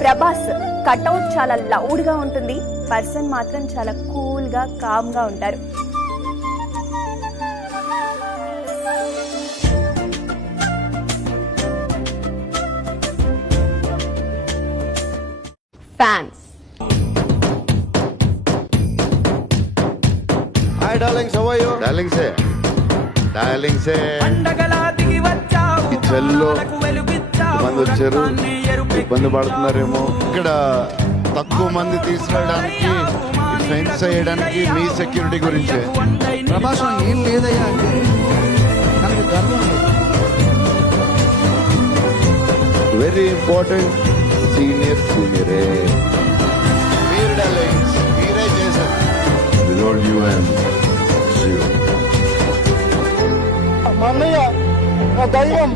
Prabhas cutout చాలా loud గా ఉంటుంది, పర్సన్ మాత్రం చాలా కూల్ గా కామ్ గా ఉంటారు. Fans Hi darlings, how are you? డార్లింగ్సే ఈ చెల్లో మంది వచ్చారు, ఇబ్బంది పడుతున్నారేమో. ఇక్కడ తక్కువ మంది తీసుకెళ్ళడానికి, ఫెన్స్ చేయడానికి మీ సెక్యూరిటీ గురించే. ప్రభాసం ఏం లేదయ్యా అంటే నాకు గర్వం లేదు. వెరీ ఇంపార్టెంట్ సీనియరే. మీరు డార్లింగ్స్, మీరే చేశారు. Behold you and see you. మా అన్నయ్య నా దైవం.